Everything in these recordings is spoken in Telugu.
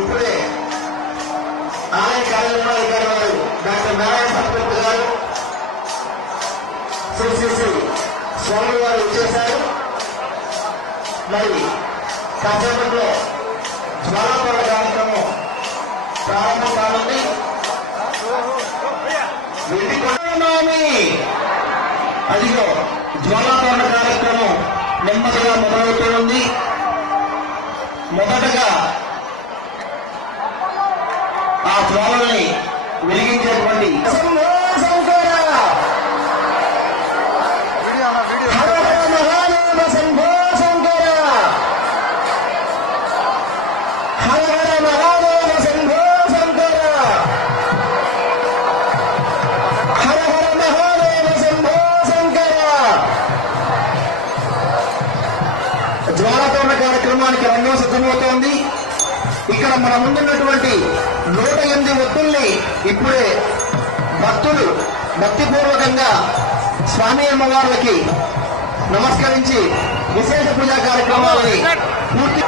ఇప్పుడే ఆలయ కార్యనిర్వహణాధికారి వారు డాక్టర్ నారాయణ సత్యపతి గారు శ్రీ స్వామి వారు ఇచ్చేశారు. మరి కాసేపట్లో జ్వాలాపరణ కార్యక్రమం ప్రారంభం కానుంది. అదిగో జ్వాలాపరణ కార్యక్రమం నెమ్మదిగా మొదలవుతుంది. మొదటగా ఆ జ్వాలని వెలిగించేటువంటి జ్వాలాపరణ కార్యక్రమానికి రంగం సిద్ధమవుతోంది. ఇక్కడ మన ముందున్నటువంటి 108 ఒత్తుల్ని ఇప్పుడే భక్తులు భక్తిపూర్వకంగా స్వామి అమ్మవార్లకి నమస్కరించి విశేష పూజా కార్యక్రమాలని పూర్తి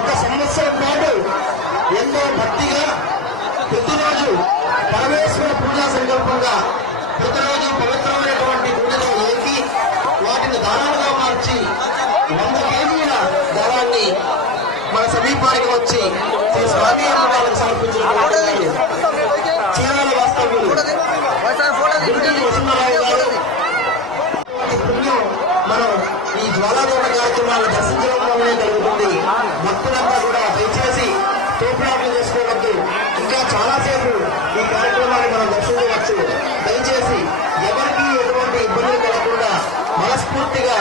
ఒక సంవత్సరం పాటు ఎంతో భక్తిగా ప్రతిరోజు పరమేశ్వర పూజా సంకల్పంగా ప్రతిరోజు పవిత్రమైనటువంటి పూజలు ఏకి వాటిని దానాలుగా మార్చి 100 కేజీల దానాన్ని మన సమీపానికి వచ్చి శ్రీ స్వామి అమ్మవారికి సమర్పించినటువంటి చీరాల వాస్తవ్యులు వసుంధరావు గారు పుణ్యం మనం ఈ జ్వాలాపరణ కార్యక్రమాలు దర్శించడం వల్లనే జరుగుతుంది. భక్తులంతా కూడా దయచేసి తోపులాటలు చేసుకోవద్దు. ఇంకా చాలాసేపు ఈ కార్యక్రమాన్ని మనం దర్శించవచ్చు. దయచేసి ఎవరికి ఎటువంటి ఇబ్బందులు కలగకుండా మనస్ఫూర్తిగా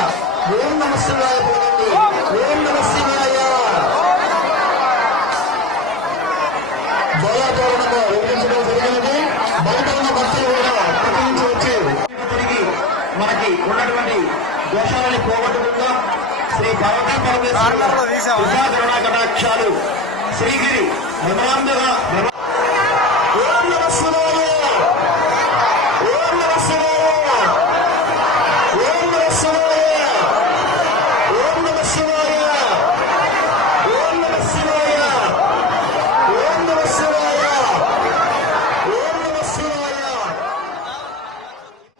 ఓం నమ శివాయ పోనండి. ఓం నమ శివాయ జ్వాలాపరణలో వెలిగించడం జరిగినది. బయట ఉన్న భక్తులు కూడా ప్రకటించవచ్చు. తిరిగి మనకి ఉన్నటువంటి దోషాలని పోగొట్టుకుందాం. శ్రీ పార్వతీ పరమేశ్వర కృపా కరుణా కటాక్షాలు శ్రీగిరి బ్రహ్మాండగా